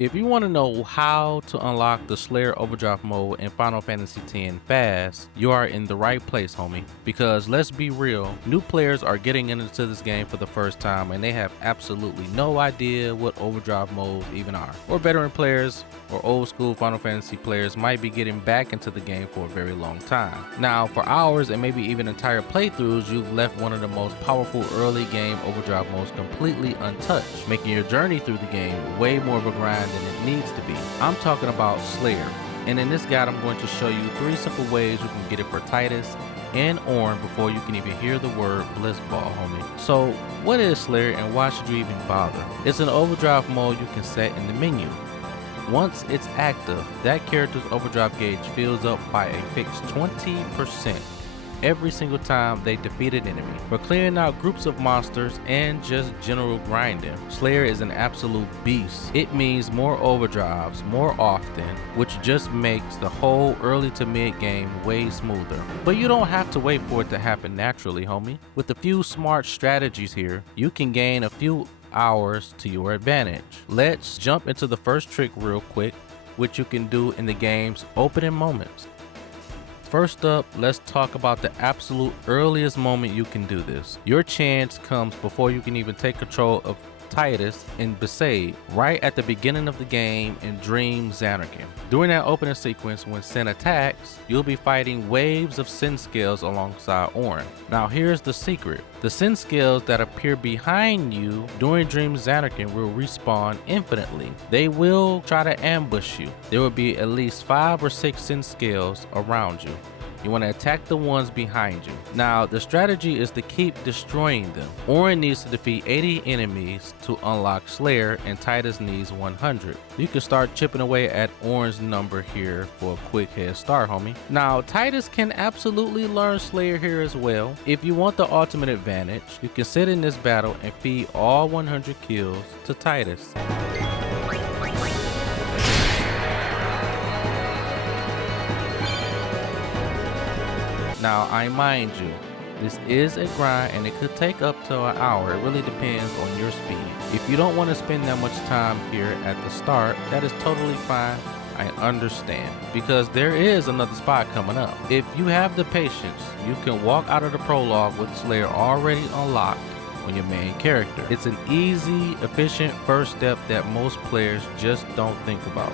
If you want to know how to unlock the Slayer Overdrive mode in Final Fantasy X fast, you are in the right place, homie. Because let's be real, new players are getting into this game for the first time and they have absolutely no idea what Overdrive modes even are. Or veteran players or old school Final Fantasy players might be getting back into the game for a very long time. Now, for hours and maybe even entire playthroughs, you've left one of the most powerful early game Overdrive modes completely untouched, making your journey through the game way more of a grind than it needs to be. I'm talking about Slayer, and in this guide I'm going to show you 3 simple ways you can get it for Titus and Ornn before you can even hear the word Blitzball, homie. So what is Slayer and why should you even bother? It's an overdrive mode you can set in the menu. Once it's active, that character's overdrive gauge fills up by a fixed 20% every single time they defeat an enemy. For clearing out groups of monsters and just general grinding, Slayer is an absolute beast. It means more overdrives more often, which just makes the whole early to mid game way smoother. But you don't have to wait for it to happen naturally, homie. With a few smart strategies here, you can gain a few hours to your advantage. Let's jump into the first trick real quick, which you can do in the game's opening moments. First up, let's talk about the absolute earliest moment you can do this. Your chance comes before you can even take control of Titus in Besaid, right at the beginning of the game in Dream Xanarkand. During that opening sequence, when Sin attacks, you'll be fighting waves of Sin scales alongside Ornn. Now here's the secret. The Sin scales that appear behind you during Dream Xanarkand will respawn infinitely. They will try to ambush you. There will be at least 5 or 6 Sin scales around you. You want to attack the ones behind you. Now, the strategy is to keep destroying them. Ornn needs to defeat 80 enemies to unlock Slayer, and Titus needs 100. You can start chipping away at Ornn's number here for a quick head start, homie. Now, Titus can absolutely learn Slayer here as well. If you want the ultimate advantage, you can sit in this battle and feed all 100 kills to Titus. Now, I mind you, this is a grind and it could take up to an hour. It really depends on your speed. If you don't want to spend that much time here at the start, that is totally fine. I understand, because there is another spot coming up. If you have the patience, you can walk out of the prologue with Slayer already unlocked on your main character. It's an easy, efficient first step that most players just don't think about.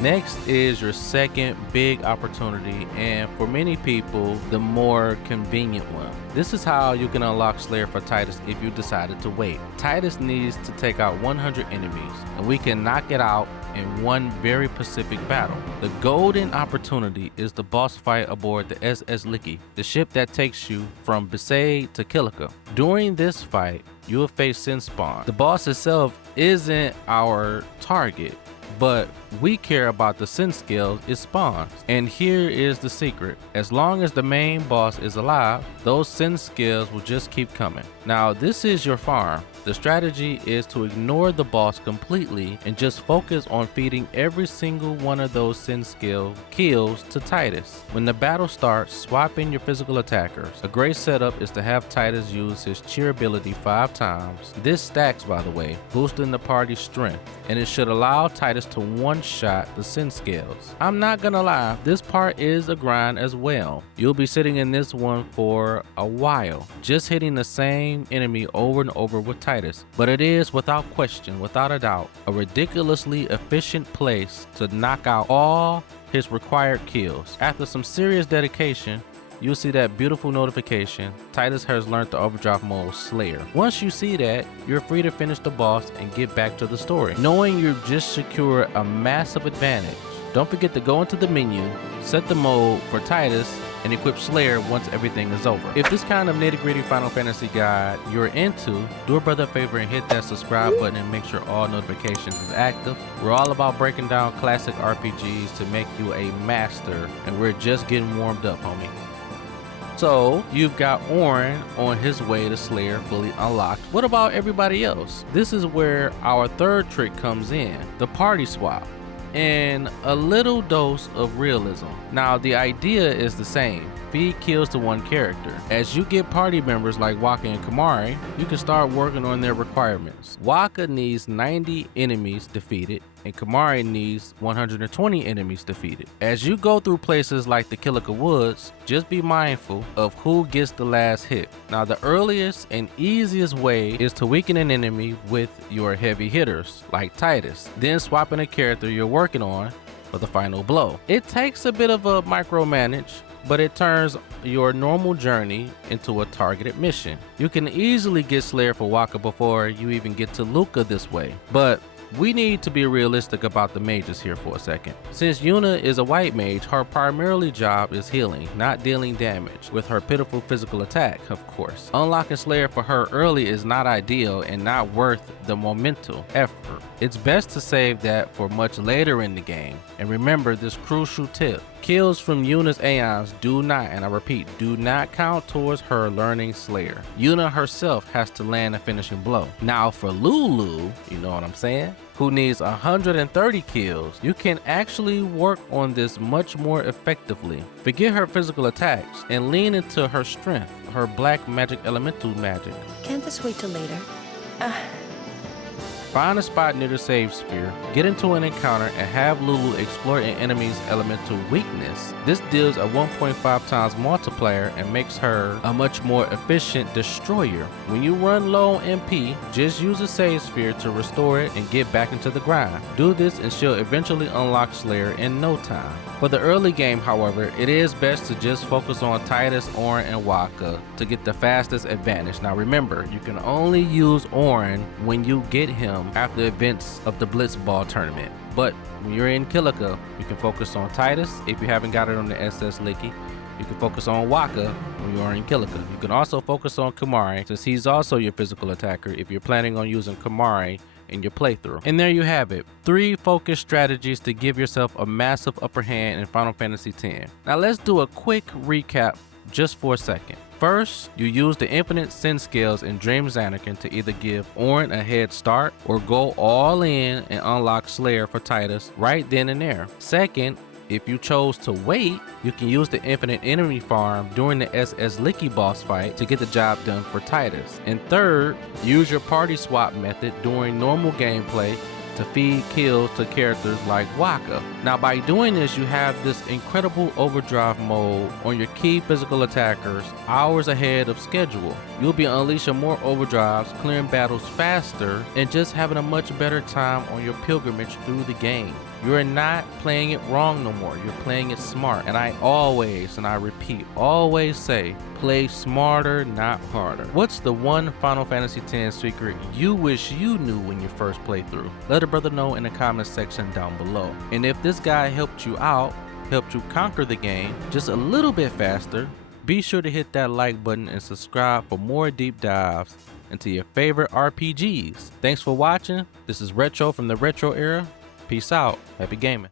Next is your second big opportunity, and for many people, the more convenient one. This is how you can unlock Slayer for Titus if you decided to wait. Titus needs to take out 100 enemies, and we can knock it out in one very specific battle. The golden opportunity is the boss fight aboard the SS Liki, the ship that takes you from Besaid to Kilika. During this fight, you will face Sin Spawn. The boss itself isn't our target, but we care about the Sin scales it spawns. And here is the secret. As long as the main boss is alive, those Sin scales will just keep coming. Now, this is your farm. The strategy is to ignore the boss completely and just focus on feeding every single one of those Sin scale kills to Titus. When the battle starts, swap in your physical attackers. A great setup is to have Titus use his cheer ability 5 times. This stacks, by the way, boosting the party's strength, and it should allow Titus to one-shot the Sin scales. I'm not gonna lie, this part is a grind as well. You'll be sitting in this one for a while, just hitting the same enemy over and over with Titus. But it is, without question, without a doubt, a ridiculously efficient place to knock out all his required kills. After some serious dedication, you'll see that beautiful notification. Titus has learned the Overdrive mode Slayer. Once you see that, you're free to finish the boss and get back to the story, knowing you've just secured a massive advantage. Don't forget to go into the menu, set the mode for Titus, and equip Slayer once everything is over. If this kind of nitty-gritty Final Fantasy guide you're into, do a brother a favor and hit that subscribe button and make sure all notifications is active. We're all about breaking down classic RPGs to make you a master, and we're just getting warmed up, homie. So, you've got Ornn on his way to Slayer fully unlocked. What about everybody else? This is where our third trick comes in, the party swap, and a little dose of realism. Now, the idea is the same. Feed kills to one character. As you get party members like Wakka and Kimahri, you can start working on their requirements. Wakka needs 90 enemies defeated, and Kimahri needs 120 enemies defeated. As you go through places like the Kilika Woods, just be mindful of who gets the last hit. Now, the earliest and easiest way is to weaken an enemy with your heavy hitters, like Titus, then swapping a character you're working on for the final blow. It takes a bit of a micromanage, but it turns your normal journey into a targeted mission. You can easily get Slayer for Waka before you even get to Luca this way, but we need to be realistic about the mages here for a second. Since Yuna is a white mage, her primarily job is healing, not dealing damage, with her pitiful physical attack, of course. Unlocking Slayer for her early is not ideal and not worth the momental effort. It's best to save that for much later in the game. And remember this crucial tip: kills from Yuna's Aeons do not, and I repeat, do not count towards her learning Slayer. Yuna herself has to land a finishing blow. Now for Lulu, you know what I'm saying, who needs 130 kills, you can actually work on this much more effectively. Forget her physical attacks and lean into her strength, her black magic elemental magic. Can't this wait till later? Find a spot near the save sphere, get into an encounter, and have Lulu explore an enemy's elemental weakness. This deals a 1.5 times multiplier and makes her a much more efficient destroyer. When you run low on MP, just use a save sphere to restore it and get back into the grind. Do this and she'll eventually unlock Slayer in no time. For the early game, however, it is best to just focus on Titus, Auron, and Waka to get the fastest advantage. Now remember, you can only use Auron when you get him after events of the Blitzball tournament. But when you're in Kilika, you can focus on Titus if you haven't got it on the SS Liki. You can focus on Waka when you are in Kilika. You can also focus on Kimahri, since he's also your physical attacker if you're planning on using Kimahri in your playthrough. And there you have it, 3 focus strategies to give yourself a massive upper hand in Final Fantasy X. Now let's do a quick recap just for a second. First, you use the infinite sin skills in Dream Zanarkand to either give Auron a head start or go all in and unlock Slayer for Titus right then and there. Second, if you chose to wait, you can use the infinite enemy farm during the SS Liki boss fight to get the job done for Titus. And third, use your party swap method during normal gameplay to feed kills to characters like Waka. Now by doing this, you have this incredible overdrive mode on your key physical attackers hours ahead of schedule. You'll be unleashing more overdrives, clearing battles faster, and just having a much better time on your pilgrimage through the game. You're not playing it wrong no more, you're playing it smart. And I always, and I repeat, always say, play smarter, not harder. What's the one Final Fantasy X secret you wish you knew when you first played through? Let a brother know in the comment section down below. And if this guy helped you out, helped you conquer the game just a little bit faster, be sure to hit that like button and subscribe for more deep dives into your favorite RPGs. Thanks for watching. This is Retro from the Retro Era. Peace out. Happy gaming.